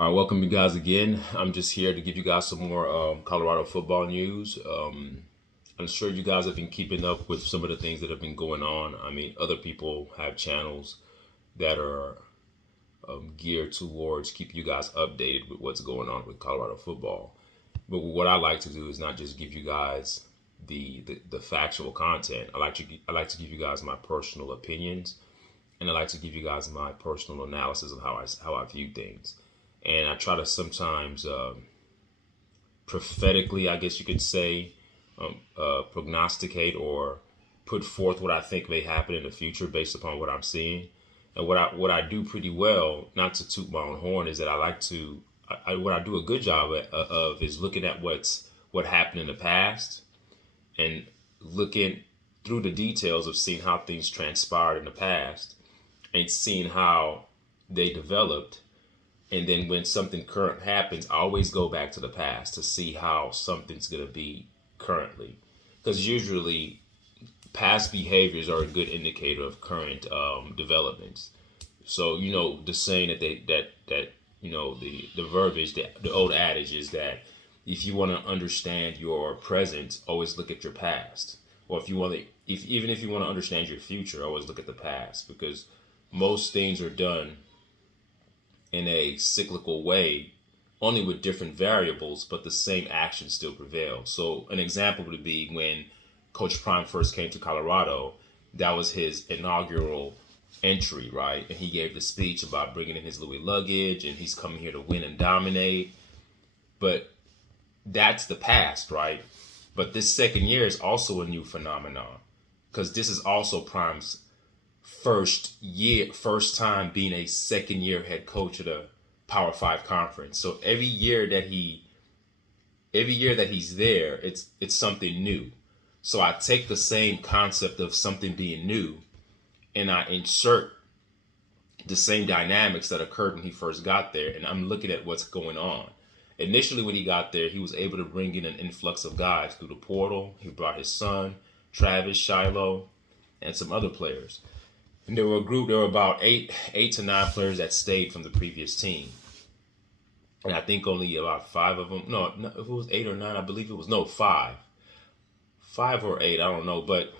All right, welcome you guys again. I'm just here to give you guys some more Colorado football news. I'm sure you guys have been keeping up with some of the things that have been going on. I mean, other people have channels that are geared towards keeping you guys updated with what's going on with Colorado football. But what I like to do is not just give you guys the factual content. I like to give you guys my personal opinions, and I like to give you guys my personal analysis of how I view things. And I try to sometimes prophetically, I guess you could say, prognosticate or put forth what I think may happen in the future based upon what I'm seeing. And what I do pretty well, not to toot my own horn, is that I like to what I do a good job of is looking at what happened in the past and looking through the details of seeing how things transpired in the past and seeing how they developed. And then when something current happens, I always go back to the past to see how something's going to be currently. Because usually past behaviors are a good indicator of current developments. So, the saying that the verbiage, the old adage is that if you want to understand your present, always look at your past. Or even if you want to understand your future, always look at the past, because most things are done in a cyclical way, only with different variables, but the same action still prevails. So an example would be when Coach Prime first came to Colorado. That was his inaugural entry, right? And he gave the speech about bringing in his Louis luggage and he's coming here to win and dominate. But that's the past, right? But this second year is also a new phenomenon, because this is also Prime's first time being a second year head coach at a Power Five conference. So every year that he's there, it's something new. So I take the same concept of something being new and I insert the same dynamics that occurred when he first got there, and I'm looking at what's going on. Initially, when he got there, he was able to bring in an influx of guys through the portal. He brought his son, Travis, Shiloh, and some other players. And there were about eight to nine players that stayed from the previous team. And I think only about five of them, no, if it was eight or nine, I believe it was, no, five. Five or eight, I don't know, but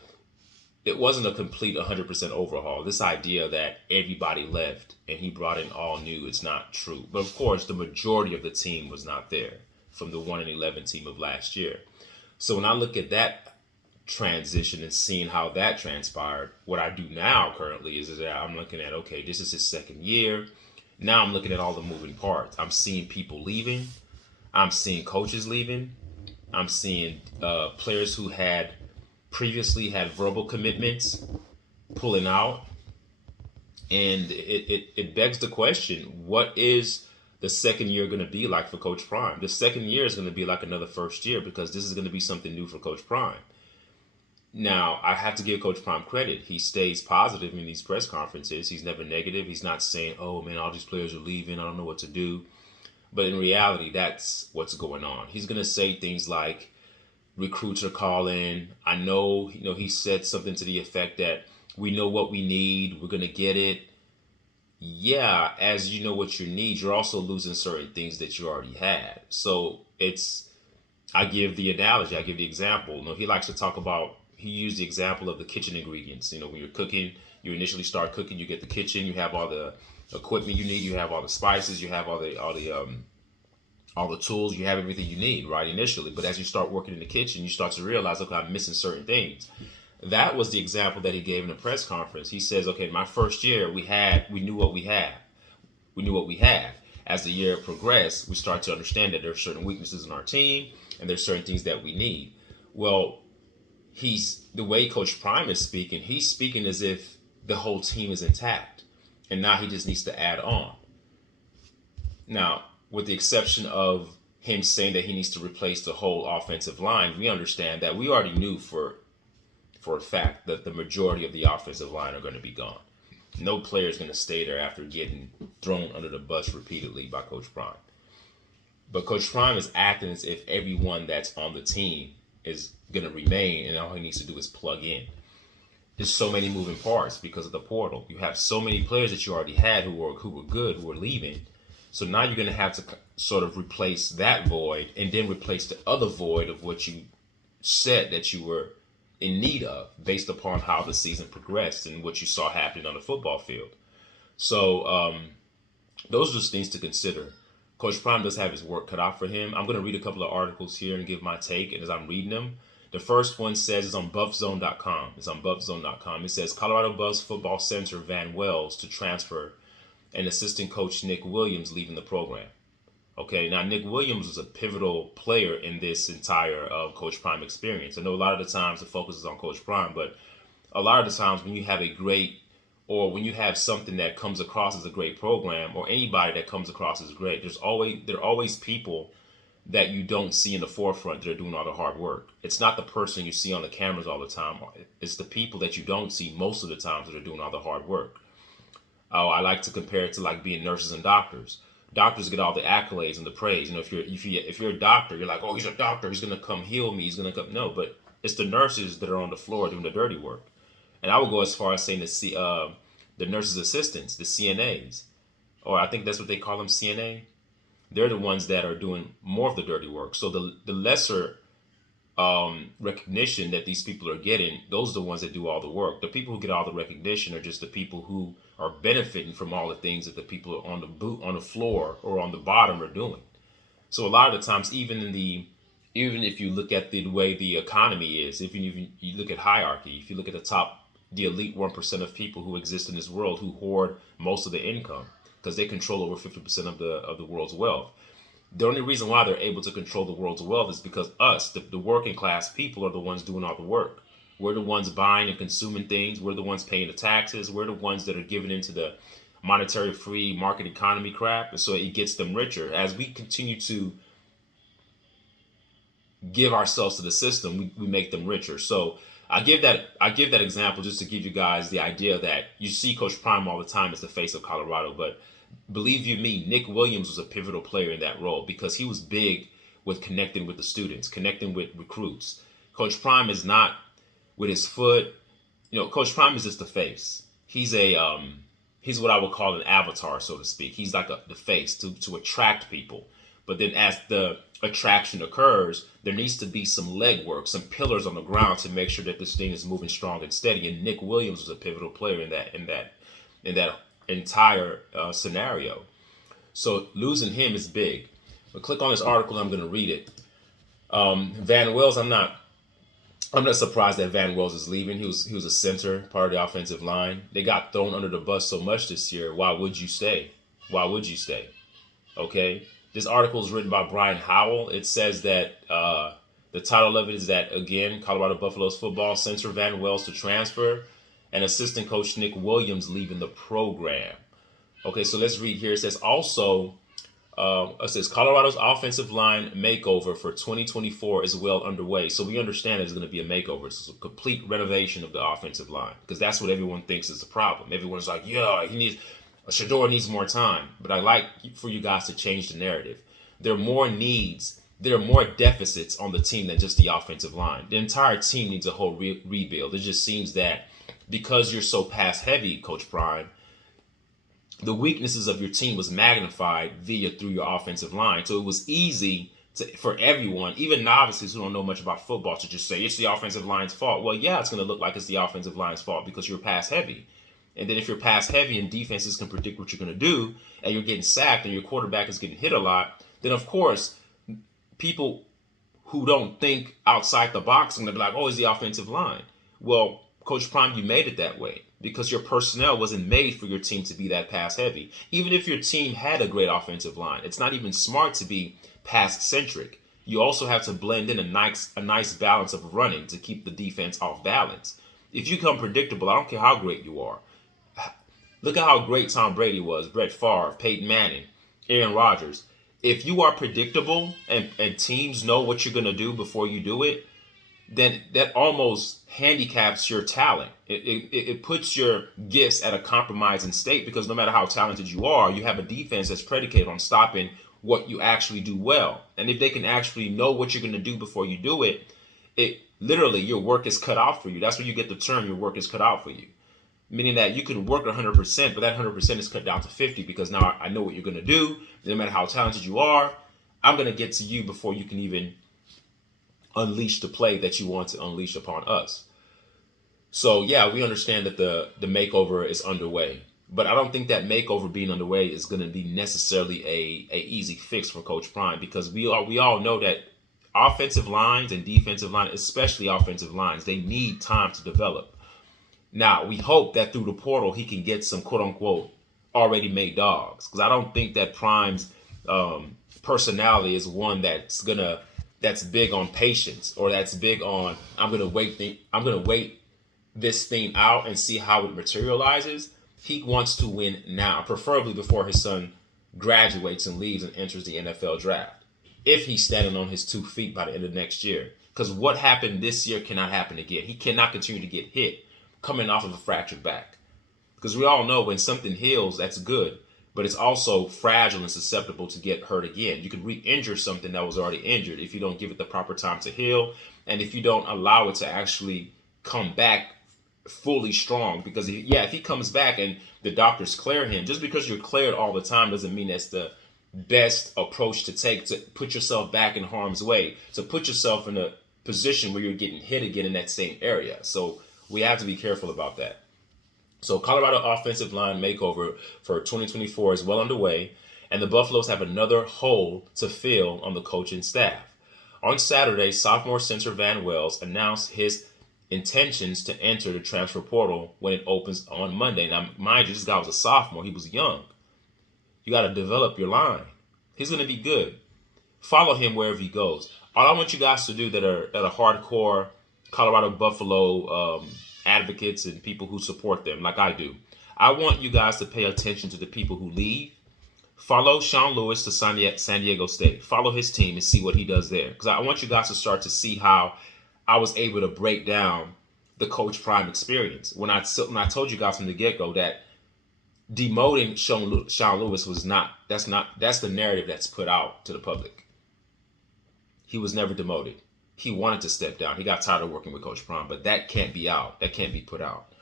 it wasn't a complete 100% overhaul. This idea that everybody left and he brought in all new, it's not true. But of course, the majority of the team was not there from the 1-11 team of last year. So when I look at that transition and seeing how that transpired, what I do now currently is that I'm looking at, okay, this is his second year. Now I'm looking at all the moving parts. I'm seeing people leaving. I'm seeing coaches leaving. I'm seeing players who had previously had verbal commitments pulling out. And it begs the question, what is the second year going to be like for Coach Prime? The second year is going to be like another first year, because this is going to be something new for Coach Prime. Now, I have to give Coach Prime credit. He stays positive in these press conferences. He's never negative. He's not saying, oh, man, all these players are leaving, I don't know what to do. But in reality, that's what's going on. He's going to say things like, recruits are calling. I know, he said something to the effect that we know what we need. We're going to get it. Yeah, as you know what you need, you're also losing certain things that you already had. So I give the analogy, I give the example. He likes to talk about, he used the example of the kitchen ingredients. When you're cooking, you initially start cooking, you get the kitchen, you have all the equipment you need, you have all the spices, you have all the tools, you have everything you need, right, initially. But as you start working in the kitchen, you start to realize, okay, I'm missing certain things. That was the example that he gave in the press conference. He says, okay, my first year, we knew what we had. We knew what we had. As the year progressed, we start to understand that there are certain weaknesses in our team and there's certain things that we need. Well, the way Coach Prime is speaking, he's speaking as if the whole team is intact, and now he just needs to add on. Now, with the exception of him saying that he needs to replace the whole offensive line, we understand that we already knew for a fact that the majority of the offensive line are going to be gone. No player is going to stay there after getting thrown under the bus repeatedly by Coach Prime. But Coach Prime is acting as if everyone that's on the team is going to remain, and all he needs to do is plug in. There's so many moving parts because of the portal. You have so many players that you already had who were good, who were leaving, So now you're going to have to sort of replace that void and then replace the other void of what you said that you were in need of based upon how the season progressed and what you saw happening on the football field. So those are just things to consider. Coach Prime does have his work cut out for him. I'm going to read a couple of articles here and give my take. And as I'm reading them, the first one says it's on buffzone.com. It's on buffzone.com. It says Colorado Buffs football center Van Wells to transfer and assistant coach Nick Williams leaving the program. Okay, now Nick Williams was a pivotal player in this entire Coach Prime experience. I know a lot of the times the focus is on Coach Prime, but a lot of the times when you have a great, or when you have something that comes across as a great program, or anybody that comes across as great, there are always people that you don't see in the forefront that are doing all the hard work. It's not the person you see on the cameras all the time. It's the people that you don't see most of the times that are doing all the hard work. I like to compare it to like being nurses and doctors. Doctors get all the accolades and the praise. You know, if you're a doctor, you're like, oh, he's a doctor. He's gonna come heal me. He's gonna come. No, but it's the nurses that are on the floor doing the dirty work. And I would go as far as saying the nurses' assistants, the CNAs, or I think that's what they call them, CNA. They're the ones that are doing more of the dirty work. So the lesser recognition that these people are getting, those are the ones that do all the work. The people who get all the recognition are just the people who are benefiting from all the things that the people on the floor or on the bottom are doing. So a lot of the times, even if you look at the way the economy is, if you look at hierarchy, if you look at the elite 1% of people who exist in this world who hoard most of the income because they control over 50% of the world's wealth. The only reason why they're able to control the world's wealth is because us, the working class people, are the ones doing all the work. We're the ones buying and consuming things. We're the ones paying the taxes. We're the ones that are giving into the monetary free market economy crap. And so it gets them richer. As we continue to give ourselves to the system, we make them richer. So I give that example just to give you guys the idea that you see Coach Prime all the time as the face of Colorado, but believe you me, Nick Williams was a pivotal player in that role because he was big with connecting with the students, connecting with recruits. Coach Prime is not with his foot. You know, Coach Prime is just the face. He's what I would call an avatar, so to speak. He's like the face to attract people. But then as the attraction occurs, there needs to be some legwork, some pillars on the ground to make sure that this thing is moving strong and steady. And Nick Williams was a pivotal player in that entire scenario. So losing him is big. But click on this article. I'm going to read it. Van Wells. I'm not surprised that Van Wells is leaving. He was a center, part of the offensive line. They got thrown under the bus so much this year. Why would you stay? Why would you stay? Okay. This article is written by Brian Howell. It says that the title of it is that, again, Colorado Buffaloes football center Van Wells to transfer and assistant coach Nick Williams leaving the program. Okay, so let's read here. It says also, Colorado's offensive line makeover for 2024 is well underway. So we understand there's going to be a makeover. It's a complete renovation of the offensive line because that's what everyone thinks is the problem. Everyone's like, yeah, Shedeur needs more time. But I like for you guys to change the narrative. There are more needs. There are more deficits on the team than just the offensive line. The entire team needs a whole rebuild. It just seems that because you're so pass heavy, Coach Prime, the weaknesses of your team was magnified through your offensive line. So it was easy for everyone, even novices who don't know much about football, to just say it's the offensive line's fault. Well, yeah, it's going to look like it's the offensive line's fault because you're pass heavy. And then if you're pass heavy and defenses can predict what you're going to do, and you're getting sacked and your quarterback is getting hit a lot, then of course people who don't think outside the box are going to be like, oh, it's the offensive line. Well, Coach Prime, you made it that way because your personnel wasn't made for your team to be that pass heavy. Even if your team had a great offensive line, it's not even smart to be pass centric. You also have to blend in a nice balance of running to keep the defense off balance. If you become predictable, I don't care how great you are. Look at how great Tom Brady was, Brett Favre, Peyton Manning, Aaron Rodgers. If you are predictable and teams know what you're going to do before you do it, then that almost handicaps your talent. It puts your gifts at a compromising state because no matter how talented you are, you have a defense that's predicated on stopping what you actually do well. And if they can actually know what you're going to do before you do it, literally your work is cut out for you. That's where you get the term, your work is cut out for you. meaning that you can work 100%, but that 100% is cut down to 50 because now I know what you're going to do. No matter how talented you are, I'm going to get to you before you can even unleash the play that you want to unleash upon us. So yeah, we understand that the makeover is underway, but I don't think that makeover being underway is going to be necessarily a easy fix for Coach Prime, because we all know that offensive lines and defensive lines, especially offensive lines, they need time to develop. Now we hope that through the portal he can get some quote unquote already made dogs, because I don't think that Prime's personality is one that's big on patience, or that's big on I'm gonna wait this thing out and see how it materializes. He wants to win now, preferably before his son graduates and leaves and enters the NFL draft, if he's standing on his 2 feet by the end of next year. Because what happened this year cannot happen again. He cannot continue to get hit coming off of a fractured back. Because we all know when something heals, that's good, but it's also fragile and susceptible to get hurt again. You can re-injure something that was already injured if you don't give it the proper time to heal, and if you don't allow it to actually come back fully strong. Because if he comes back and the doctors clear him, just because you're cleared all the time doesn't mean that's the best approach to take to put yourself back in harm's way, to put yourself in a position where you're getting hit again in that same area. So we have to be careful about that. So Colorado offensive line makeover for 2024 is well underway, and the Buffaloes have another hole to fill on the coaching staff. On Saturday, sophomore center Van Wells announced his intentions to enter the transfer portal when it opens on Monday. Now, mind you, this guy was a sophomore. He was young. You got to develop your line. He's going to be good. Follow him wherever he goes. All I want you guys to do that are hardcore Colorado Buffalo advocates and people who support them, like I do, I want you guys to pay attention to the people who leave. Follow Sean Lewis to San Diego State. Follow his team and see what he does there. Because I want you guys to start to see how I was able to break down the Coach Prime experience. When I told you guys from the get-go that demoting Sean Lewis was that's the narrative that's put out to the public. He was never demoted. He wanted to step down. He got tired of working with Coach Prime, but that can't be out. That can't be put out.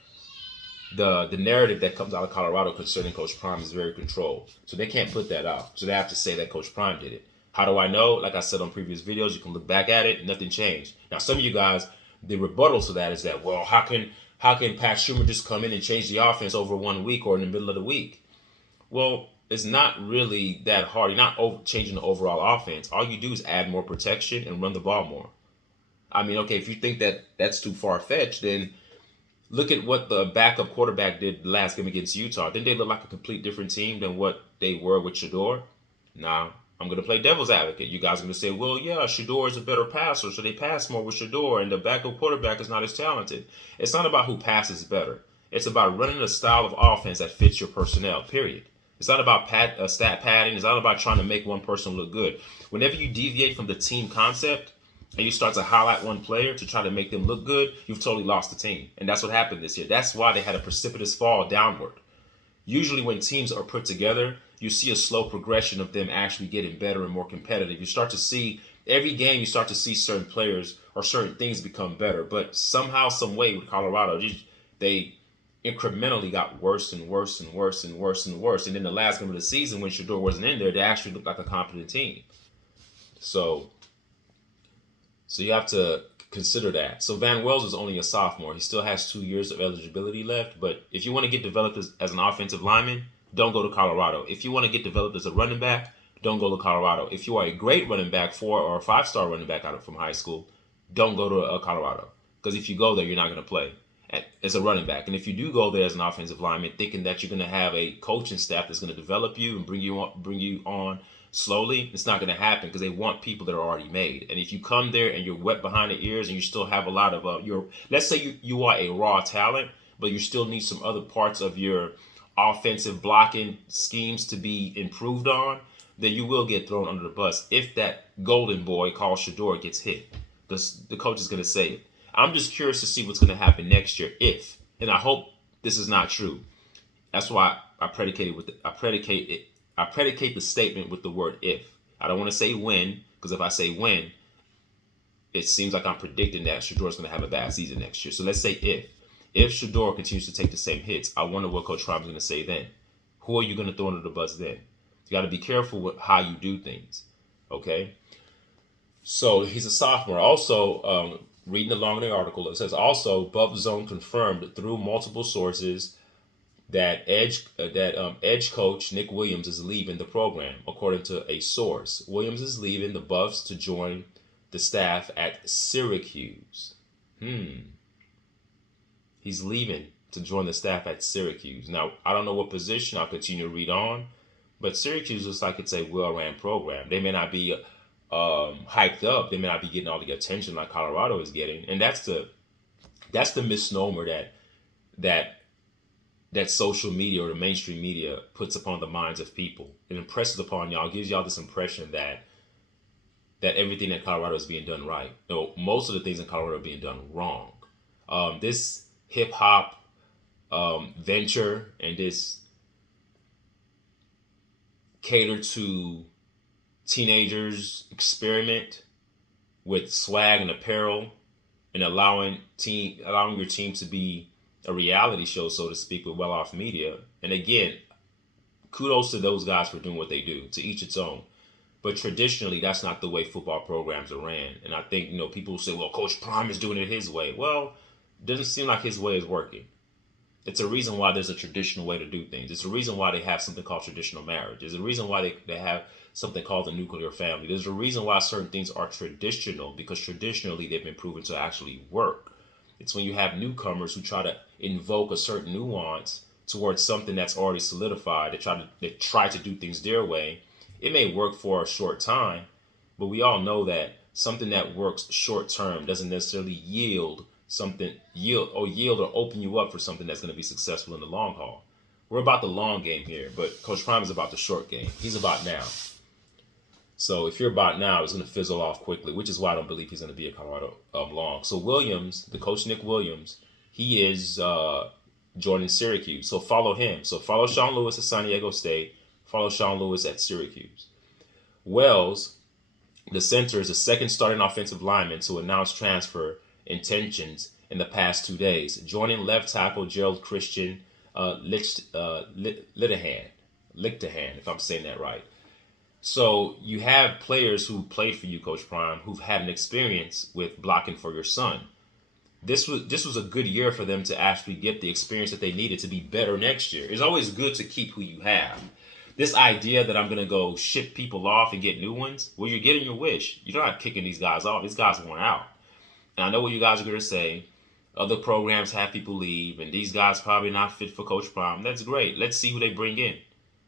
The narrative that comes out of Colorado concerning Coach Prime is very controlled. So they can't put that out. So they have to say that Coach Prime did it. How do I know? Like I said on previous videos, you can look back at it, nothing changed. Now, some of you guys, the rebuttal to that is that, well, how can Pat Schumer just come in and change the offense over 1 week or in the middle of the week? Well, it's not really that hard. You're not changing the overall offense. All you do is add more protection and run the ball more. I mean, okay, if you think that that's too far-fetched, then look at what the backup quarterback did last game against Utah. Didn't they look like a complete different team than what they were with Shedeur? Now, I'm going to play devil's advocate. You guys are going to say, well, yeah, Shedeur is a better passer, so they pass more with Shedeur, and the backup quarterback is not as talented. It's not about who passes better. It's about running a style of offense that fits your personnel, period. It's not about stat padding. It's not about trying to make one person look good. Whenever you deviate from the team concept and you start to highlight one player to try to make them look good, you've totally lost the team. And that's what happened this year. That's why they had a precipitous fall downward. Usually when teams are put together, you see a slow progression of them actually getting better and more competitive. You start to see, every game you start to see certain players or certain things become better. But somehow, some way with Colorado, they incrementally got worse and worse and worse and worse and worse. And then the last game of the season, when Shedeur wasn't in there, they actually looked like a competent team. So you have to consider that. So Van Wells is only a sophomore. He still has 2 years of eligibility left. But if you want to get developed as an offensive lineman, don't go to Colorado. If you want to get developed as a running back, don't go to Colorado. If you are a great running back, 4- or 5-star running back from high school, don't go to Colorado. Because if you go there, you're not going to play as a running back. And if you do go there as an offensive lineman, thinking that you're going to have a coaching staff that's going to develop you and bring you on slowly, it's not going to happen, because they want people that are already made. And if you come there and you're wet behind the ears and you still have a lot of let's say you are a raw talent, but you still need some other parts of your offensive blocking schemes to be improved on, then you will get thrown under the bus if that golden boy called Shedeur gets hit. The coach is going to say it. I'm just curious to see what's going to happen next year and I hope this is not true. That's why I predicate the statement with the word if. I don't want to say when, because if I say when, it seems like I'm predicting that Shedeur is going to have a bad season next year. So let's say if. If Shador continues to take the same hits, I wonder what Coach Prime is going to say then. Who are you going to throw under the bus then? You got to be careful with how you do things. Okay? So he's a sophomore. Also, reading along the article, it says also Buff Zone confirmed through multiple sources that edge coach Nick Williams is leaving the program. According to a source, Williams is leaving the Buffs to join the staff at Syracuse. He's leaving to join the staff at Syracuse. Now, I don't know what position. I'll continue to read on. But Syracuse looks like it's a well-ran program. They may not be hyped up. They may not be getting all the attention like Colorado is getting. And that's the misnomer that social media or the mainstream media puts upon the minds of people. It impresses upon y'all, gives y'all this impression that everything in Colorado is being done right. No, most of the things in Colorado are being done wrong. This hip-hop venture and this cater to teenagers experiment with swag and apparel and allowing your team to be a reality show, so to speak, with well-off media. And again, kudos to those guys for doing what they do, to each its own. But traditionally, that's not the way football programs are ran. And I think, people say, well, Coach Prime is doing it his way. Well, it doesn't seem like his way is working. It's a reason why there's a traditional way to do things. It's a reason why they have something called traditional marriage. There's a reason why they have something called the nuclear family. There's a reason why certain things are traditional, because traditionally they've been proven to actually work. It's when you have newcomers who try to invoke a certain nuance towards something that's already solidified. They try to do things their way. It may work for a short time, but we all know that something that works short term doesn't necessarily yield or open you up for something that's going to be successful in the long haul. We're about the long game here, but Coach Prime is about the short game. He's about now. So if you're about now, it's going to fizzle off quickly, which is why I don't believe he's going to be at Colorado long. So Williams, the coach Nick Williams, he is joining Syracuse. So follow him. So follow Sean Lewis at San Diego State. Follow Sean Lewis at Syracuse. Wells, the center, is the second starting offensive lineman to announce transfer intentions in the past 2 days, joining left tackle Gerald Christian Lichtenhan, if I'm saying that right. So you have players who played for you, Coach Prime, who've had an experience with blocking for your son. This was a good year for them to actually get the experience that they needed to be better next year. It's always good to keep who you have. This idea that I'm going to go ship people off and get new ones, well, you're getting your wish. You're not kicking these guys off. These guys worn out. And I know what you guys are going to say. Other programs have people leave, and these guys probably not fit for Coach Prime. That's great. Let's see who they bring in.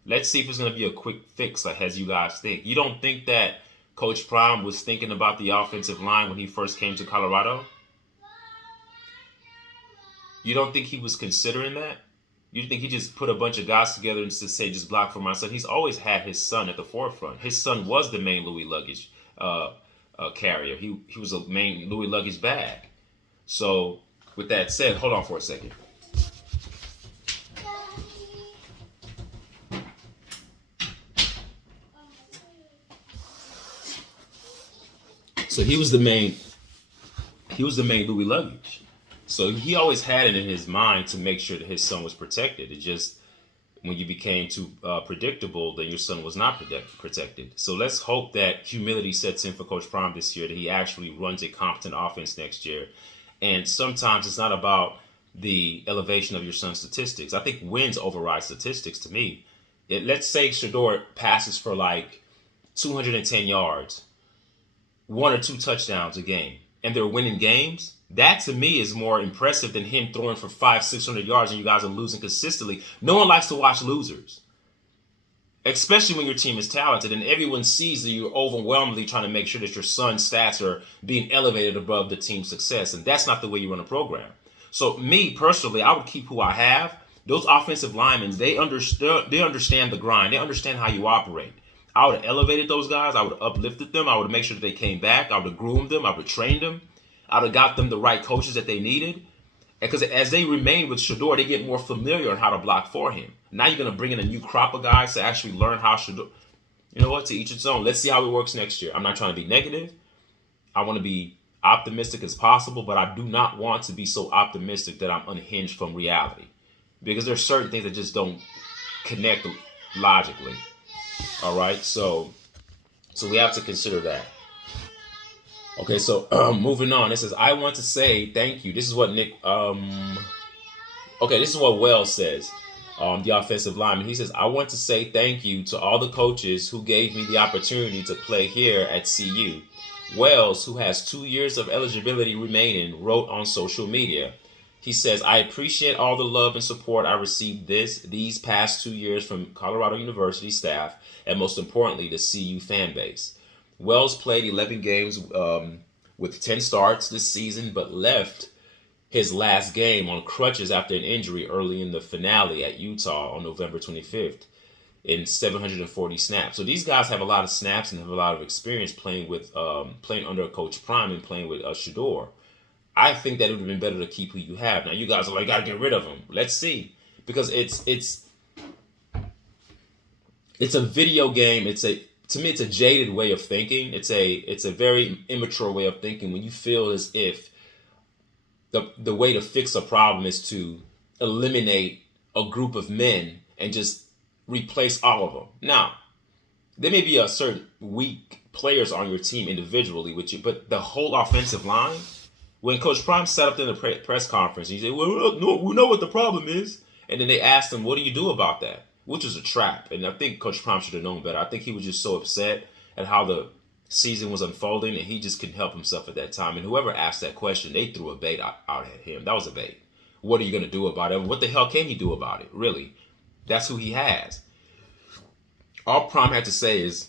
Let's see if it's going to be a quick fix, like as you guys think. You don't think that Coach Prime was thinking about the offensive line when he first came to Colorado? You don't think he was considering that? You think he just put a bunch of guys together and just block for my son? He's always had his son at the forefront. His son was the main Louis luggage carrier. He was a main Louis luggage bag. So with that said, hold on for a second. So he was the main Louis luggage. So he always had it in his mind to make sure that his son was protected. It just, when you became too predictable, then your son was not protected. So let's hope that humility sets in for Coach Prime this year, that he actually runs a competent offense next year. And sometimes it's not about the elevation of your son's statistics. I think wins override statistics to me. Let's say Shador passes for like 210 yards, 1 or 2 touchdowns a game, and they're winning games. That to me is more impressive than him throwing for 500-600 yards and you guys are losing consistently. No one likes to watch losers, especially when your team is talented and everyone sees that you're overwhelmingly trying to make sure that your son's stats are being elevated above the team's success. And that's not the way you run a program. So me personally, I would keep who I have. Those offensive linemen, they understand the grind. They understand how you operate. I would have elevated those guys. I would have uplifted them. I would have made sure that they came back. I would have groomed them. I would have trained them. I would have got them the right coaches that they needed. Because as they remain with Shador, they get more familiar on how to block for him. Now you're going to bring in a new crop of guys to actually learn how Shador. You know what? To each its own. Let's see how it works next year. I'm not trying to be negative. I want to be optimistic as possible, but I do not want to be so optimistic that I'm unhinged from reality, because there's certain things that just don't connect logically. All right, so we have to consider that. Okay, so moving on. It says, I want to say thank you. This is what Nick. Okay, this is what Wells says. The offensive lineman. He says, I want to say thank you to all the coaches who gave me the opportunity to play here at CU. Wells, who has 2 years of eligibility remaining, wrote on social media. He says, I appreciate all the love and support I received these past 2 years from Colorado University staff, and most importantly, the CU fan base. Wells played 11 games with 10 starts this season, but left his last game on crutches after an injury early in the finale at Utah on November 25th in 740 snaps. So these guys have a lot of snaps and have a lot of experience playing under Coach Prime and playing with Shedeur. I think that it would have been better to keep who you have. Now you guys are like, gotta get rid of him. Let's see, because it's a video game. To me, it's a jaded way of thinking. It's a very immature way of thinking when you feel as if the way to fix a problem is to eliminate a group of men and just replace all of them. Now, there may be a certain weak players on your team individually with you, but the whole offensive line, when Coach Prime sat up in the press conference, he said, well, no, we know what the problem is. And then they asked him, what do you do about that? Which is a trap. And I think Coach Prime should have known better. I think he was just so upset at how the season was unfolding, and he just couldn't help himself at that time. And whoever asked that question, they threw a bait out at him. That was a bait. What are you going to do about it? What the hell can he do about it? Really? That's who he has. All Prime had to say is,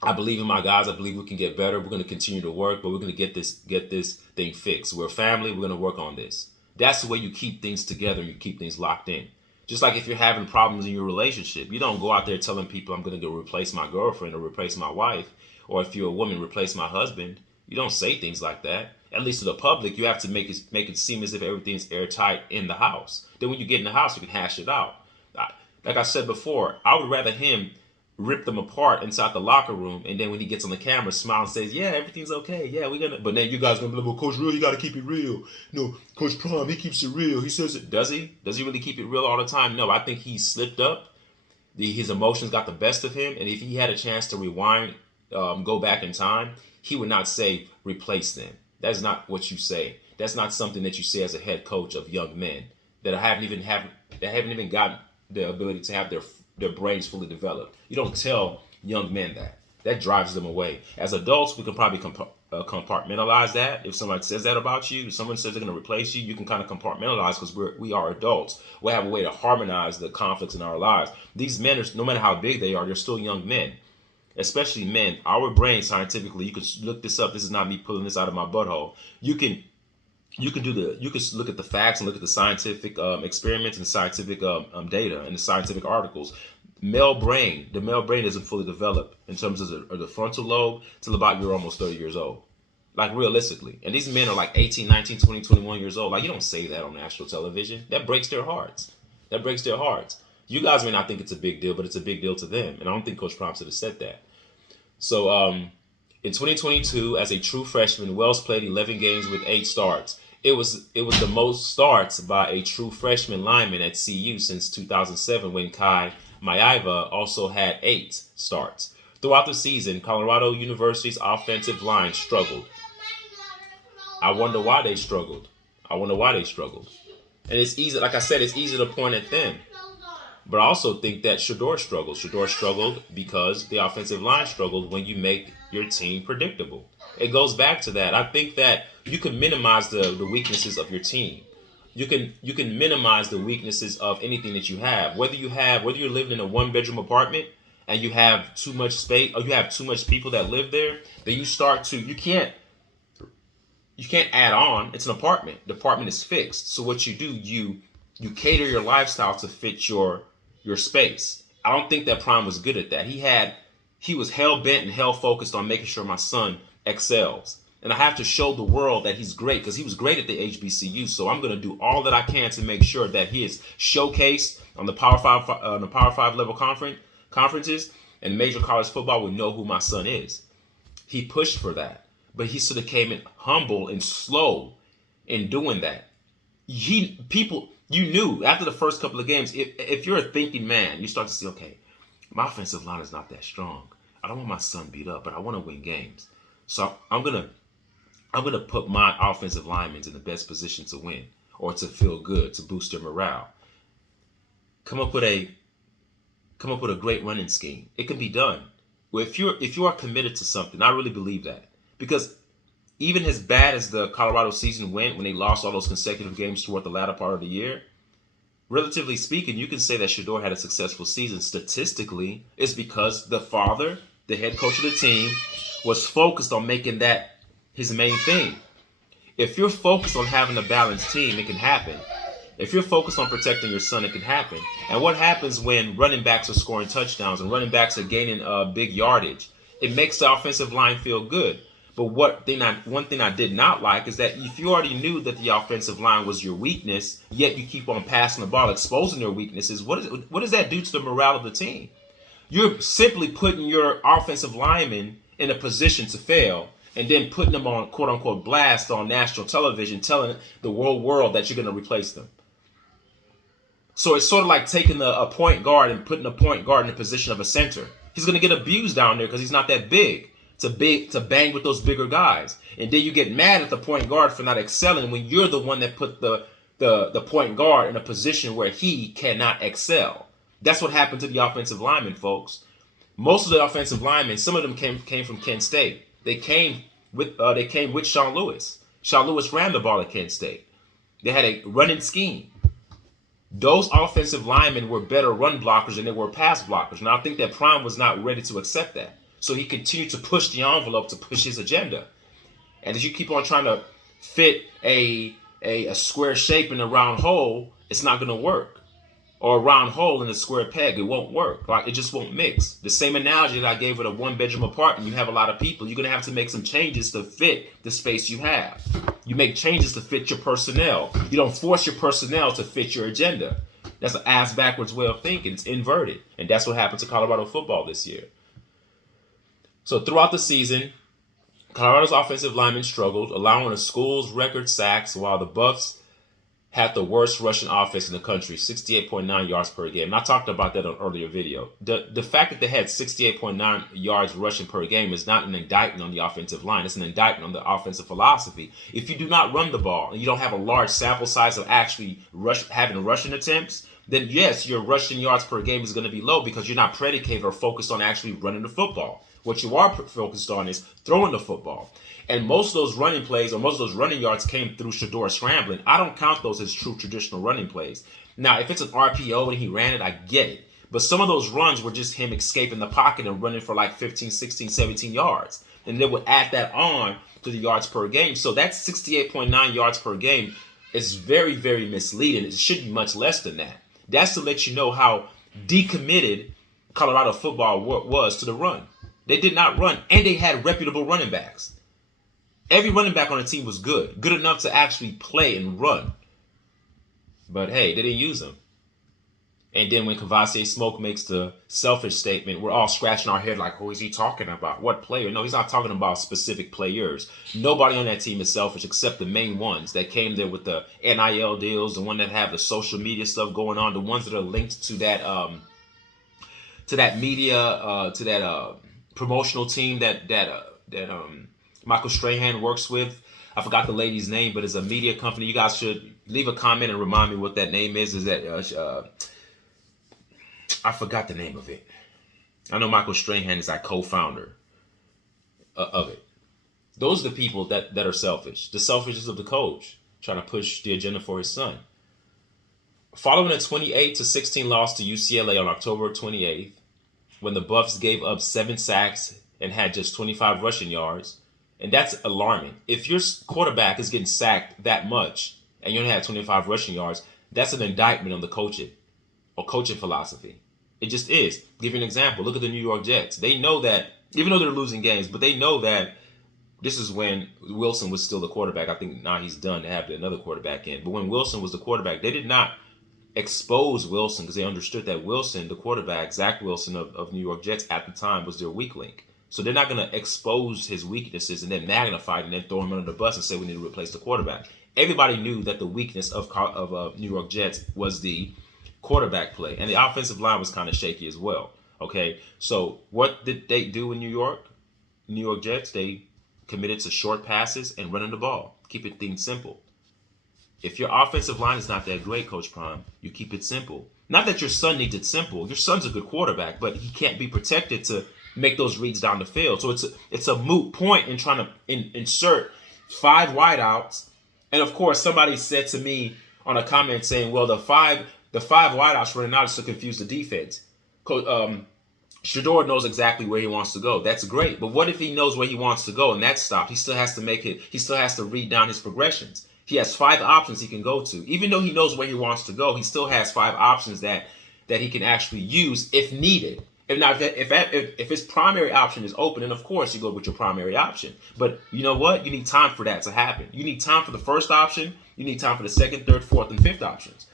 I believe in my guys. I believe we can get better. We're going to continue to work, but we're going to get this thing fixed. We're a family. We're going to work on this. That's the way you keep things together and you keep things locked in. Just like if you're having problems in your relationship, you don't go out there telling people I'm going to go replace my girlfriend or replace my wife. Or if you're a woman, replace my husband. You don't say things like that. At least to the public, you have to make it seem as if everything's airtight in the house. Then when you get in the house, you can hash it out. Like I said before, I would rather him rip them apart inside the locker room, and then when he gets on the camera, smile and says, yeah, everything's okay. Yeah, we're gonna. But then you guys gonna be like, well, Coach Real, you gotta keep it real. No, Coach Prime, he keeps it real. He says it. Does he? Does he really keep it real all the time? No, I think he slipped up. His emotions got the best of him, and if he had a chance to rewind, go back in time, he would not say replace them. That's not what you say. That's not something that you say as a head coach of young men that haven't even gotten the ability to have their brains fully developed. You don't tell young men that. That drives them away. As adults, we can probably compartmentalize that. If somebody says that about you, if someone says they're going to replace you, you can kind of compartmentalize because we are adults. We have a way to harmonize the conflicts in our lives. These men, no matter how big they are, they're still young men. Especially men. Our brain, scientifically, you can look this up. This is not me pulling this out of my butthole. You can look at the facts and look at the scientific experiments and scientific data and the scientific articles. The male brain isn't fully developed in terms of the frontal lobe till about you're almost 30 years old. Like realistically. And these men are like 18, 19, 20, 21 years old. Like you don't say that on national television. That breaks their hearts. You guys may not think it's a big deal, but it's a big deal to them. And I don't think Coach Prime should have said that. So in 2022, as a true freshman, Wells played 11 games with 8 starts. It was the most starts by a true freshman lineman at CU since 2007 when Kai Maiava also had 8 starts. Throughout the season, Colorado University's offensive line struggled. I wonder why they struggled. And it's easy, like I said, it's easy to point at them. But I also think that Shedeur struggled. Shedeur struggled because the offensive line struggled when you make your team predictable. It goes back to that. I think that you can minimize the weaknesses of your team. You can minimize the weaknesses of anything that you have. Whether you're living in a 1-bedroom apartment and you have too much space or you have too much people that live there, then you can't add on. It's an apartment. The apartment is fixed. So what you do, you cater your lifestyle to fit your space. I don't think that Prime was good at that. He was hell bent and hell focused on making sure my son excels. And I have to show the world that he's great because he was great at the HBCU. So I'm going to do all that I can to make sure that he is showcased on the Power 5 level conferences and major college football will know who my son is. He pushed for that. but he sort of came in humble and slow in doing that. You knew after the first couple of games, if you're a thinking man, you start to see, okay, my offensive line is not that strong. I don't want my son beat up, but I want to win games. So I'm gonna put my offensive linemen in the best position to win or to feel good, to boost their morale. Come up with a great running scheme. It can be done. Well, if you are committed to something, I really believe that. Because even as bad as the Colorado season went when they lost all those consecutive games toward the latter part of the year, relatively speaking, you can say that Shedeur had a successful season statistically. It's because the father, the head coach of the team, was focused on making that his main thing. If you're focused on having a balanced team, it can happen. If you're focused on protecting your son, it can happen. And what happens when running backs are scoring touchdowns and running backs are gaining big yardage? It makes the offensive line feel good. But one thing I did not like is that if you already knew that the offensive line was your weakness, yet you keep on passing the ball, exposing their weaknesses, what does that do to the morale of the team? You're simply putting your offensive linemen in a position to fail and then putting them on quote-unquote blast on national television, telling the whole world that you're going to replace them. So it's sort of like taking a point guard and putting a point guard in the position of a center. He's going to get abused down there because he's not that big to bang with those bigger guys. And then you get mad at the point guard for not excelling when you're the one that put the point guard in a position where he cannot excel. That's what happened to the offensive linemen, folks. Most of the offensive linemen, some of them came from Kent State. They came with Sean Lewis. Sean Lewis ran the ball at Kent State. They had a running scheme. Those offensive linemen were better run blockers than they were pass blockers. Now, I think that Prime was not ready to accept that. So he continued to push the envelope to push his agenda. And as you keep on trying to fit a square shape in a round hole, it's not going to work. Or a round hole in a square peg, it won't work. Like, it just won't mix. The same analogy that I gave with a one-bedroom apartment, you have a lot of people. You're going to have to make some changes to fit the space you have. You make changes to fit your personnel. You don't force your personnel to fit your agenda. That's an ass-backwards way of thinking. It's inverted. And that's what happened to Colorado football this year. So throughout the season, Colorado's offensive linemen struggled, allowing a school's record sacks, while the Buffs had the worst rushing offense in the country, 68.9 yards per game. And I talked about that on an earlier video. The fact that they had 68.9 yards rushing per game is not an indictment on the offensive line. It's an indictment on the offensive philosophy. If you do not run the ball and you don't have a large sample size of actually having rushing attempts, then yes, your rushing yards per game is going to be low because you're not predicated or focused on actually running the football. What you are focused on is throwing the football. And most of those running plays or most of those running yards came through Shedeur scrambling. I don't count those as true traditional running plays. Now, if it's an RPO and he ran it, I get it. But some of those runs were just him escaping the pocket and running for like 15, 16, 17 yards. And they would add that on to the yards per game. So that 68.9 yards per game is very, very misleading. It should be much less than that. That's to let you know how decommitted Colorado football was to the run. They did not run, and they had reputable running backs. Every running back on the team was good enough to actually play and run. But hey, they didn't use them. And then when Kavosiey Smoke makes the selfish statement, we're all scratching our head like, who is he talking about? What player? No, he's not talking about specific players. Nobody on that team is selfish except the main ones that came there with the NIL deals, the one that have the social media stuff going on, the ones that are linked to that media, to that promotional team that Michael Strahan works with. I forgot the lady's name, but it's a media company. You guys should leave a comment and remind me what that name is. Is that I forgot the name of it. I know Michael Strahan is our co-founder of it. Those are the people that are selfish. The selfishness of the coach trying to push the agenda for his son. Following a 28-16 loss to UCLA on October 28th, when the Buffs gave up 7 sacks and had just 25 rushing yards, and that's alarming. If your quarterback is getting sacked that much and you only have 25 rushing yards, that's an indictment on the coaching or coaching philosophy. It just is. I'll give you an example. Look at the New York Jets. They know that, even though they're losing games, but they know that this is when Wilson was still the quarterback. I think now he's done to have another quarterback in. But when Wilson was the quarterback, they did not expose Wilson because they understood that Wilson, the quarterback, Zach Wilson of New York Jets at the time, was their weak link. So they're not going to expose his weaknesses and then magnify it and then throw him under the bus and say we need to replace the quarterback. Everybody knew that the weakness of New York Jets was the quarterback play, and the offensive line was kind of shaky as well. Okay, so what did they do in New York? New York Jets, they committed to short passes and running the ball. Keep it things simple. If your offensive line is not that great, Coach Prime, you keep it simple. Not that your son needs it simple. Your son's a good quarterback, but he can't be protected to make those reads down the field. So it's a moot point in trying to insert 5 wideouts. And of course, somebody said to me on a comment saying, "Well, the five wideouts running out is to confuse the defense." Shador knows exactly where he wants to go. That's great. But what if he knows where he wants to go and that's stopped? He still has to make it. He still has to read down his progressions. He has 5 options he can go to. Even though he knows where he wants to go, he still has 5 options that he can actually use if needed. If his primary option is open, then of course you go with your primary option. But you know what? You need time for that to happen. You need time for the first option. You need time for the second, third, fourth, and fifth options.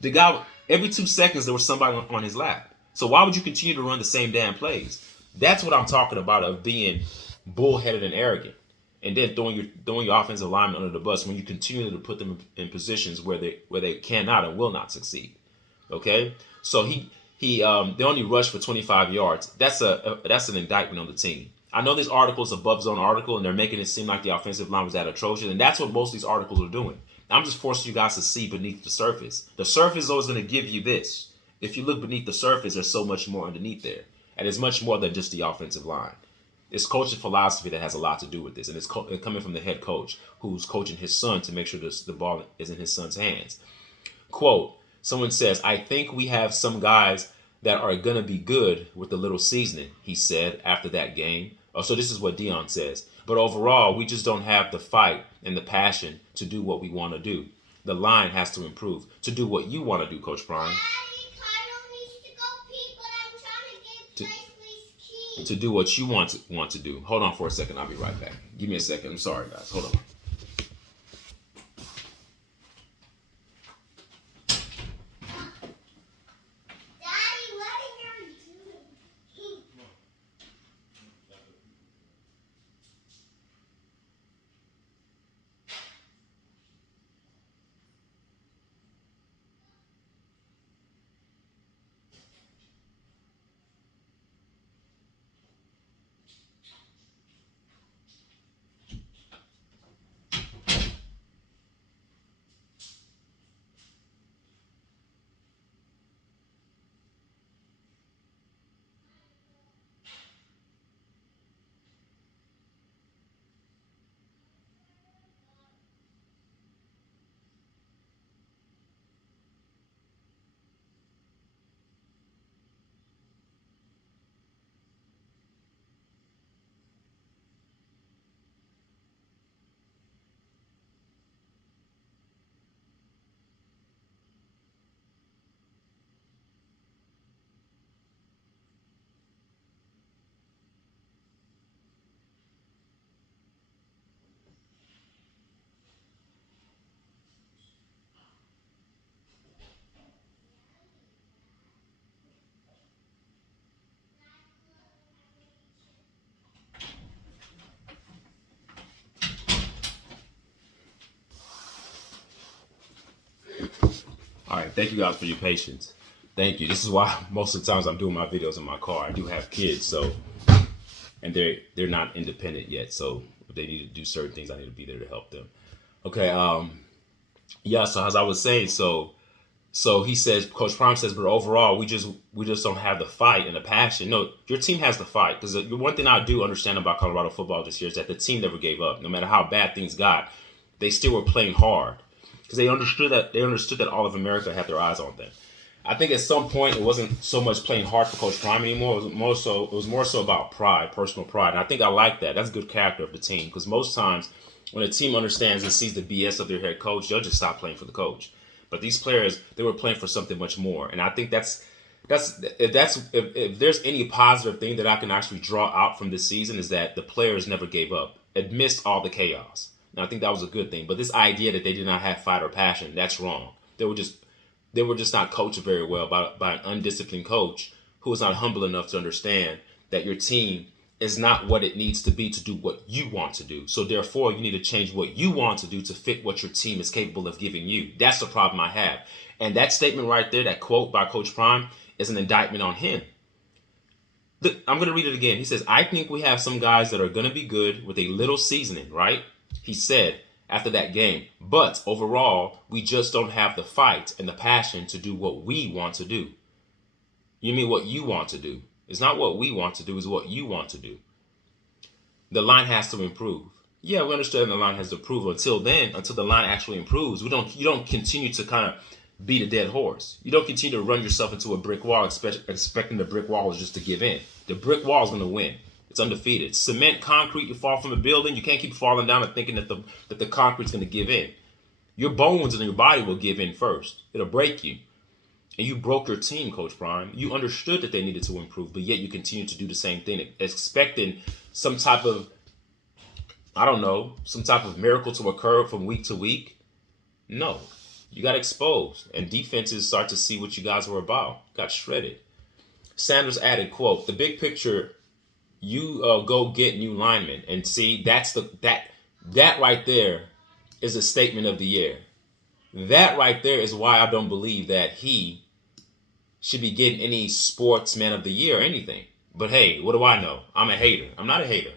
The guy, every 2 seconds there was somebody on his lap. So why would you continue to run the same damn plays? That's what I'm talking about, of being bullheaded and arrogant, and then throwing your offensive lineman under the bus when you continue to put them in positions where they cannot and will not succeed. Okay, so they only rushed for 25 yards. That's an indictment on the team. I know this article is a Bub Zone article, and they're making it seem like the offensive line was that atrocious, and that's what most of these articles are doing. I'm just forcing you guys to see beneath the surface. The surface is always going to give you this. If you look beneath the surface, there's so much more underneath there. And it's much more than just the offensive line. It's coaching philosophy that has a lot to do with this. And it's coming from the head coach who's coaching his son to make sure the ball is in his son's hands. Quote, someone says, "I think we have some guys that are going to be good with a little seasoning," he said after that game. Oh, so this is what Dion says. "But overall, we just don't have the fight and the passion to do what we want to do. The line has to improve to do what you want to do, Coach Prime. To do what you want to do." Hold on for a second. I'll be right back. Give me a second. I'm sorry, guys. Hold on. Daddy, what are you doing? All right, thank you guys for your patience. Thank you. This is why most of the times I'm doing my videos in my car. I do have kids, so, and they're not independent yet. So if they need to do certain things, I need to be there to help them. Okay. Yeah. So as I was saying, so he says, Coach Prime says, "But overall, we just don't have the fight and the passion." No, your team has the fight, because the one thing I do understand about Colorado football this year is that the team never gave up. No matter how bad things got, they still were playing hard, because they understood that all of America had their eyes on them. I think at some point it wasn't so much playing hard for Coach Prime anymore. It was more so about pride, personal pride. And I think I like that. That's good character of the team, because most times when a team understands and sees the BS of their head coach, they'll just stop playing for the coach. But these players, they were playing for something much more. And I think if there's any positive thing that I can actually draw out from this season, is that the players never gave up amidst all the chaos. And I think that was a good thing. But this idea that they did not have fight or passion, that's wrong. They were just not coached very well by an undisciplined coach who was not humble enough to understand that your team is not what it needs to be to do what you want to do. So therefore, you need to change what you want to do to fit what your team is capable of giving you. That's the problem I have. And that statement right there, that quote by Coach Prime, is an indictment on him. Look, I'm going to read it again. He says, I think we have some guys that are going to be good with a little seasoning, right? He said after that game. But overall, we just don't have the fight and the passion to do what we want to do. You mean what you want to do? It's not what we want to do, it's what you want to do. The line has to improve. Yeah, we understand the line has to improve. Until then, until the line actually improves, you don't continue to kind of beat a dead horse. You don't continue to run yourself into a brick wall expecting the brick wall is just to give in. The brick wall is going to win. It's undefeated. Cement, concrete, you fall from a building, you can't keep falling down and thinking that the concrete's going to give in. Your bones and your body will give in first. It'll break you. And you broke your team, Coach Prime. You understood that they needed to improve, but yet you continue to do the same thing, expecting some type of, some type of miracle to occur from week to week. No, you got exposed, and defenses start to see what you guys were about. Got shredded. Sanders added, quote, the big picture, you go get new linemen. And see, that right there is a statement of the year. That right there is why I don't believe that he should be getting any sportsman of the year or anything. But hey, what do I know? I'm a hater. I'm not a hater.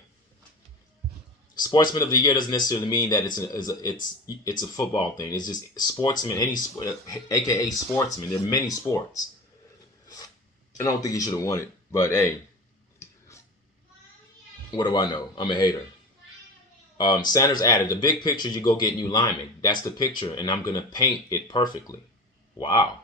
Sportsman of the year doesn't necessarily mean that it's a football thing. It's just sportsman, any sport, aka sportsman. There are many sports. I don't think he should have won it. But hey, what do I know? I'm a hater. Sanders added, the big picture, you go get new linemen. That's the picture, and I'm going to paint it perfectly. Wow.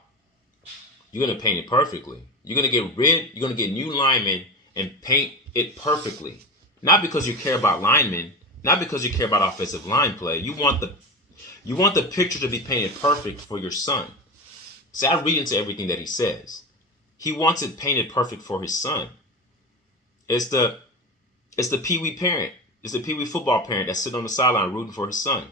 You're going to paint it perfectly. You're going to get new linemen and paint it perfectly. Not because you care about linemen, not because you care about offensive line play. You want the picture to be painted perfect for your son. See, I read into everything that he says. He wants it painted perfect for his son. It's the Pee-wee parent. It's the Pee-wee football parent that's sitting on the sideline rooting for his son.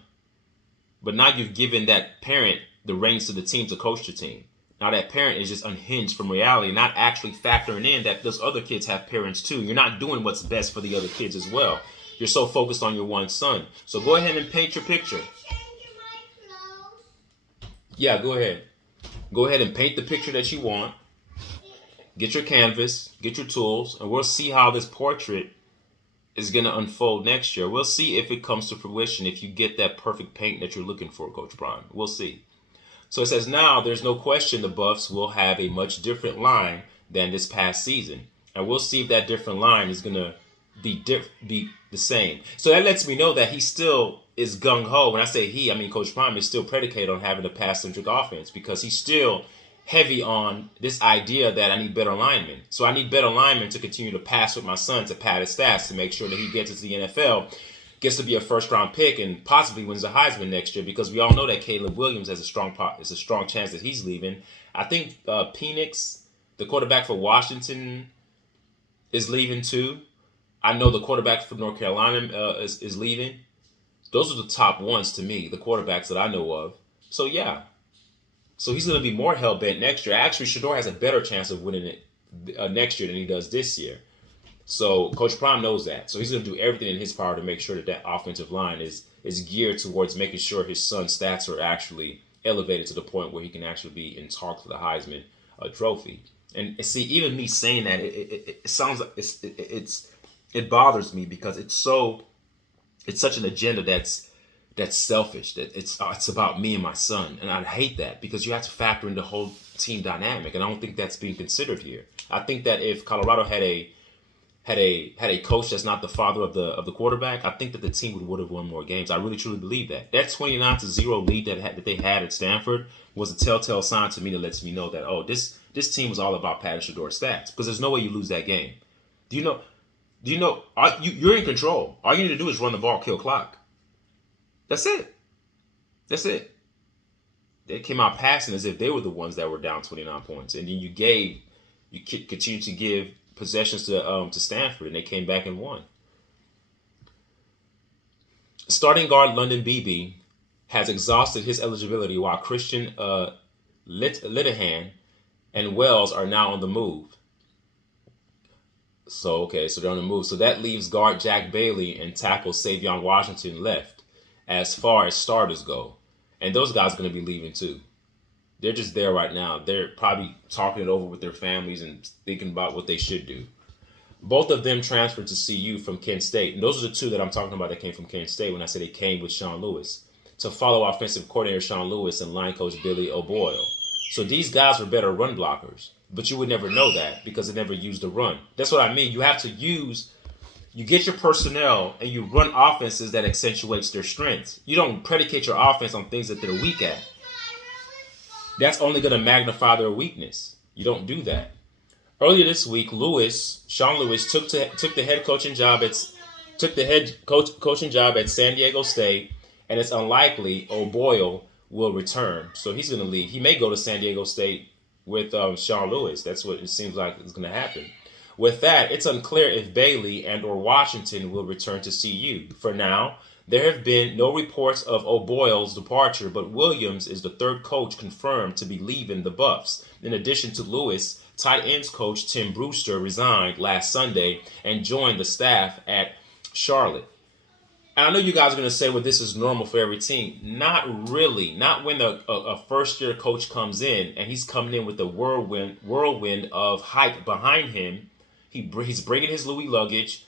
But now you've given that parent the reins to the team to coach the team. Now that parent is just unhinged from reality, not actually factoring in that those other kids have parents too. You're not doing what's best for the other kids as well. You're so focused on your one son. So go ahead and paint your picture. Yeah, go ahead. Go ahead and paint the picture that you want. Get your canvas, get your tools, and we'll see how this portrait is going to unfold next year. We'll see if it comes to fruition, if you get that perfect paint that you're looking for, Coach Prime. We'll see. So it says, now there's no question the Buffs will have a much different line than this past season. And we'll see if that different line is going to be the same. So that lets me know that he still is gung-ho. When I say he, I mean Coach Prime is still predicated on having a pass-centric offense because he's still heavy on this idea that I need better linemen. So I need better linemen to continue to pass with my son to pad his stats to make sure that he gets into the NFL, gets to be a first-round pick, and possibly wins the Heisman next year because we all know that Caleb Williams has a strong chance that he's leaving. I think Penix, the quarterback for Washington, is leaving too. I know the quarterback for North Carolina is leaving. Those are the top ones to me, the quarterbacks that I know of. So yeah. So he's going to be more hell-bent next year. Actually, Shedeur has a better chance of winning it next year than he does this year. So Coach Prime knows that. So he's going to do everything in his power to make sure that offensive line is geared towards making sure his son's stats are actually elevated to the point where he can actually be in talk for the Heisman Trophy. And see, even me saying that, it sounds like it bothers me because it's such an agenda that's selfish, that it's about me and my son. And I hate that because you have to factor in the whole team dynamic. And I don't think that's being considered here. I think that if Colorado had a coach that's not the father of the quarterback, I think that the team would have won more games. I really truly believe that. That 29-0 lead that they had at Stanford was a telltale sign to me that lets me know that, oh, this team was all about Pat Shedeur stats because there's no way you lose that game. Do you know you're in control. All you need to do is run the ball, kill clock. That's it. They came out passing as if they were the ones that were down 29 points. And then you continued to give possessions to Stanford, and they came back and won. Starting guard London Beebe has exhausted his eligibility while Christian Littlehan and Wells are now on the move. So, okay, so they're on the move. So that leaves guard Jack Bailey and tackle Savion Washington left as far as starters go. And those guys are going to be leaving too. They're just there right now. They're probably talking it over with their families and thinking about what they should do. Both of them transferred to CU from Kent State. And those are the two that I'm talking about that came from Kent State when I said they came with Sean Lewis to follow offensive coordinator Sean Lewis and line coach Billy O'Boyle. So these guys are better run blockers, but you would never know that because they never used the run. That's what I mean. You have to you get your personnel and you run offenses that accentuates their strengths. You don't predicate your offense on things that they're weak at. That's only going to magnify their weakness. You don't do that. Earlier this week, Sean Lewis took the head coaching job at San Diego State, and it's unlikely O'Boyle will return. So he's going to leave. He may go to San Diego State with Sean Lewis. That's what it seems like is going to happen. With that, it's unclear if Bailey and or Washington will return to CU. For now, there have been no reports of O'Boyle's departure, but Williams is the third coach confirmed to be leaving the Buffs. In addition to Lewis, tight ends coach Tim Brewster resigned last Sunday and joined the staff at Charlotte. And I know you guys are going to say, well, this is normal for every team. Not really. Not when a first-year coach comes in and he's coming in with a whirlwind of hype behind him. He's bringing his Louis luggage.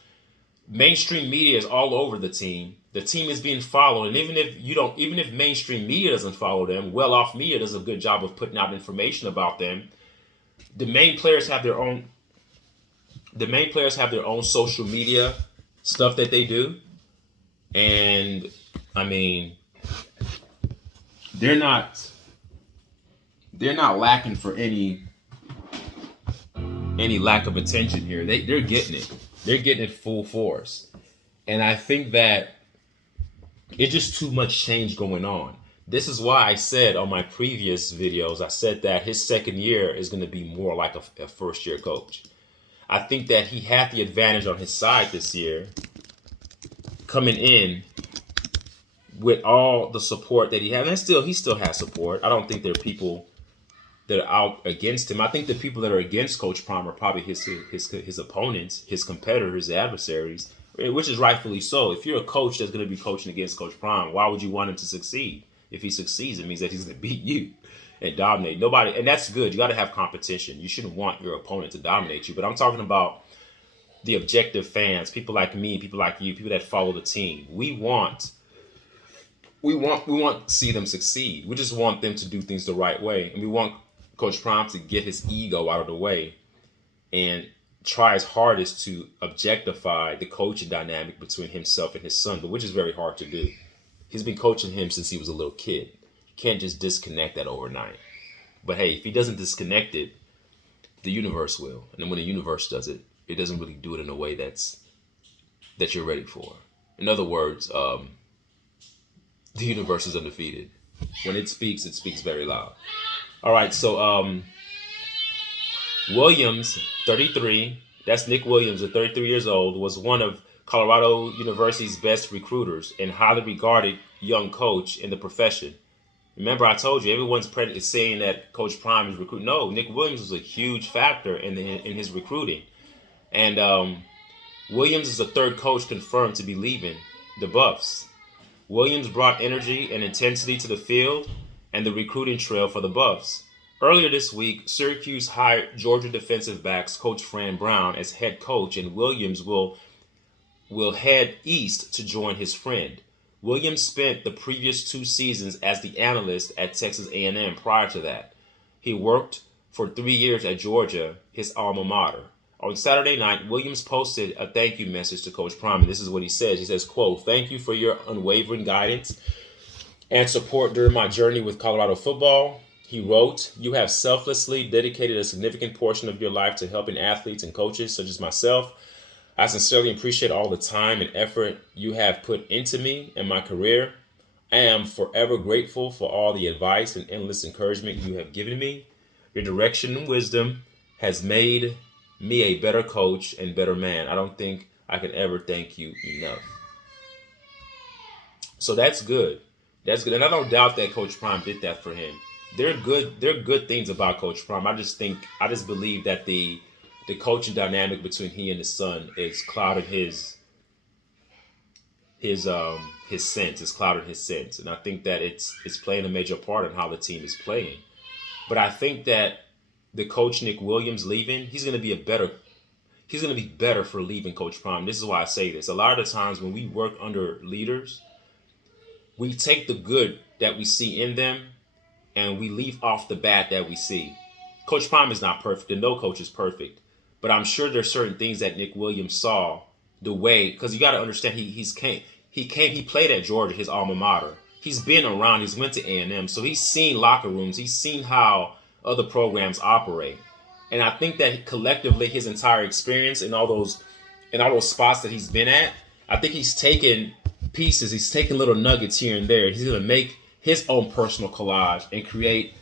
Mainstream media is all over the team. The team is being followed, and even if mainstream media doesn't follow them, well-off media does a good job of putting out information about them. The main players have their own social media stuff that they do, and I mean, they're not lacking for any lack of attention here. They're getting it. They're getting it full force. And I think that it's just too much change going on. This is why I said on my previous videos, I said that his second year is going to be more like a first-year coach. I think that he had the advantage on his side this year, coming in with all the support that he had. And he still has support. I don't think there are people that are out against him. I think the people that are against Coach Prime are probably his opponents, his competitors, his adversaries, which is rightfully so. If you're a coach that's going to be coaching against Coach Prime, why would you want him to succeed? If he succeeds, it means that he's going to beat you and dominate. Nobody, and that's good. You got to have competition. You shouldn't want your opponent to dominate you. But I'm talking about the objective fans, people like me, people like you, people that follow the team. We want to see them succeed. We just want them to do things the right way, and we want Coach Prime to get his ego out of the way and try his hardest to objectify the coaching dynamic between himself and his son, but which is very hard to do. He's been coaching him since he was a little kid. You can't just disconnect that overnight. But hey, if he doesn't disconnect it, the universe will. And then when the universe does it, it doesn't really do it in a way that you're ready for. In other words, the universe is undefeated. When it speaks very loud. All right, so Williams, 33, that's Nick Williams, at 33 years old, was one of Colorado University's best recruiters and highly regarded young coach in the profession. Remember, I told you, everyone's saying that Coach Prime is recruiting. No, Nick Williams was a huge factor in his recruiting. And Williams is the third coach confirmed to be leaving the Buffs. Williams brought energy and intensity to the field and the recruiting trail for the Buffs. Earlier this week, Syracuse hired Georgia defensive backs coach Fran Brown as head coach, and Williams will head east to join his friend. Williams spent the previous 2 seasons as the analyst at Texas A&M prior to that. He worked for 3 years at Georgia, his alma mater. On Saturday night, Williams posted a thank you message to Coach Prime, and this is what he says. He says, quote, "Thank you for your unwavering guidance and support during my journey with Colorado football." He wrote, "You have selflessly dedicated a significant portion of your life to helping athletes and coaches such as myself. I sincerely appreciate all the time and effort you have put into me and my career. I am forever grateful for all the advice and endless encouragement you have given me. Your direction and wisdom has made me a better coach and better man. I don't think I can ever thank you enough." So that's good. That's good. And I don't doubt that Coach Prime did that for him. There are good things about Coach Prime. I just believe that the the coaching dynamic between he and his son is clouding his sense. It's clouding his sense, and I think that it's playing a major part in how the team is playing. But I think that the coach Nick Williams leaving, he's going to be better for leaving Coach Prime. This is why I say this. A lot of the times when we work under leaders, we take the good that we see in them and we leave off the bad that we see. Coach Prime is not perfect, and no coach is perfect. But I'm sure there's certain things that Nick Williams saw the way, because you got to understand he played at Georgia, his alma mater. He's been around. He's went to A&M, so he's seen locker rooms. He's seen how other programs operate, and I think that collectively, his entire experience in all those spots that he's been at, I think he's taken pieces. He's taken little nuggets here and there. He's gonna make his own personal collage and create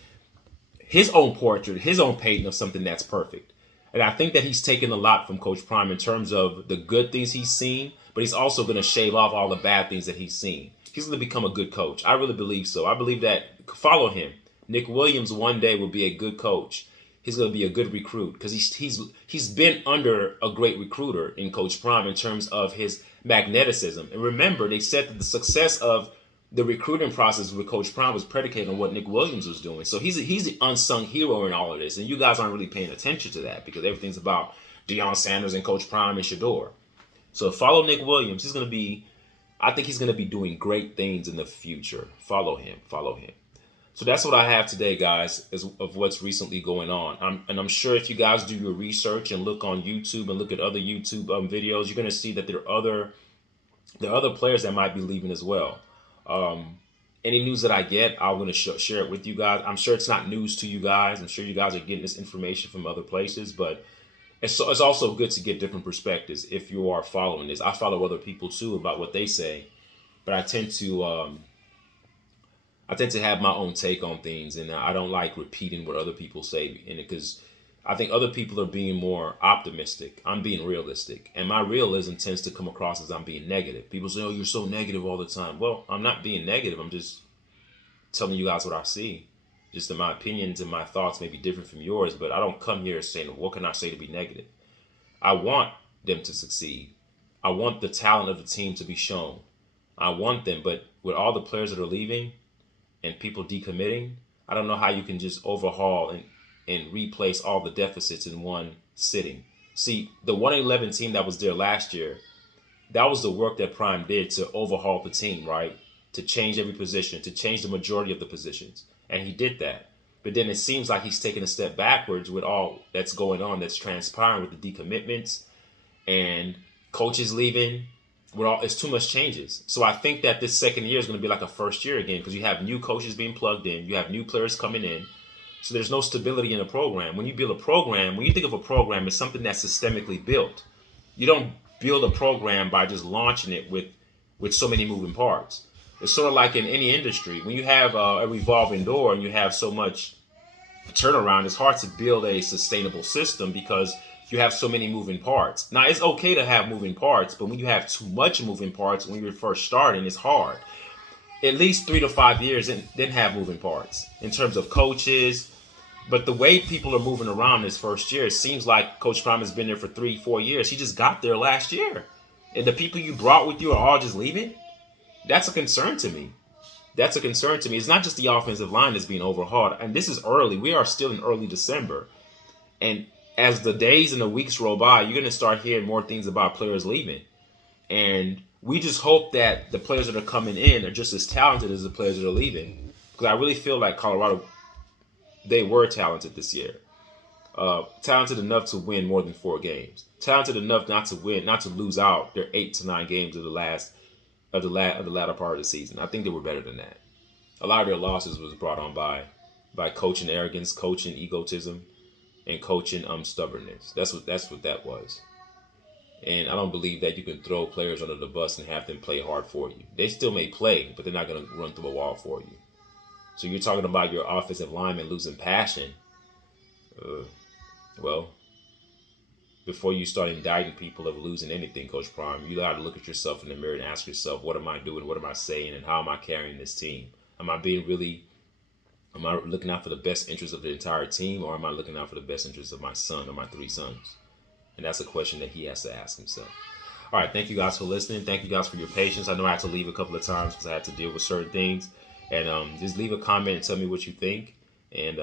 his own portrait, his own painting of something that's perfect. And I think that he's taken a lot from Coach Prime in terms of the good things he's seen, but he's also going to shave off all the bad things that he's seen. He's going to become a good coach. I really believe so. I believe that, follow him. Nick Williams one day will be a good coach. He's going to be a good recruit because he's been under a great recruiter in Coach Prime in terms of his magneticism. And remember, they said that the success of the recruiting process with Coach Prime was predicated on what Nick Williams was doing. So he's the unsung hero in all of this. And you guys aren't really paying attention to that because everything's about Deion Sanders and Coach Prime and Shador. So follow Nick Williams. I think he's going to be doing great things in the future. Follow him. So that's what I have today, guys, of what's recently going on. I'm sure if you guys do your research and look on YouTube and look at other YouTube videos, you're going to see that there are other players that might be leaving as well. Any news that I get, I'm going to share it with you guys. I'm sure it's not news to you guys. I'm sure you guys are getting this information from other places, but it's also good to get different perspectives if you are following this. I follow other people too about what they say, but I tend to have my own take on things, and I don't like repeating what other people say in it because I think other people are being more optimistic. I'm being realistic. And my realism tends to come across as I'm being negative. People say, oh, you're so negative all the time. Well, I'm not being negative. I'm just telling you guys what I see. Just that my opinions and my thoughts may be different from yours, but I don't come here saying, what can I say to be negative? I want them to succeed. I want the talent of the team to be shown. I want them, but with all the players that are leaving and people decommitting, I don't know how you can just overhaul and replace all the deficits in one sitting. See, the 1-11 team that was there last year, that was the work that Prime did to overhaul the team, right? To change every position, to change the majority of the positions. And he did that. But then it seems like he's taking a step backwards with all that's going on, that's transpiring with the decommitments and coaches leaving. It's too much changes. So I think that this second year is going to be like a first year again because you have new coaches being plugged in. You have new players coming in. So there's no stability in a program. When you build a program, when you think of a program, it's something that's systemically built. You don't build a program by just launching it with so many moving parts. It's sort of like in any industry. When you have a revolving door and you have so much turnaround, it's hard to build a sustainable system because you have so many moving parts. Now, it's okay to have moving parts, but when you have too much moving parts when you're first starting, it's hard. At least 3 to 5 years and then have moving parts in terms of coaches. But the way people are moving around this first year, it seems like Coach Prime has been there for 3-4 years. He just got there last year. And the people you brought with you are all just leaving? That's a concern to me. It's not just the offensive line that's being overhauled. And this is early. We are still in early December. And as the days and the weeks roll by, you're going to start hearing more things about players leaving. And we just hope that the players that are coming in are just as talented as the players that are leaving. Because I really feel like Colorado, they were talented this year. Talented enough to win more than 4 games. Talented enough not to lose out their 8 to 9 games of the latter part of the season. I think they were better than that. A lot of their losses was brought on by coaching arrogance, coaching egotism, and coaching stubbornness. That's what that was. And I don't believe that you can throw players under the bus and have them play hard for you. They still may play, but they're not going to run through a wall for you. So you're talking about your offensive linemen losing passion. Well, before you start indicting people of losing anything, Coach Prime, you got to look at yourself in the mirror and ask yourself, what am I doing? What am I saying? And how am I carrying this team? Am I looking out for the best interest of the entire team, or am I looking out for the best interest of my son or my 3 sons? And that's a question that he has to ask himself. All right. Thank you guys for listening. Thank you guys for your patience. I know I had to leave a couple of times because I had to deal with certain things. And just leave a comment and tell me what you think. And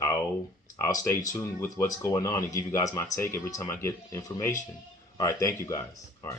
I'll stay tuned with what's going on and give you guys my take every time I get information. All right. Thank you guys. All right.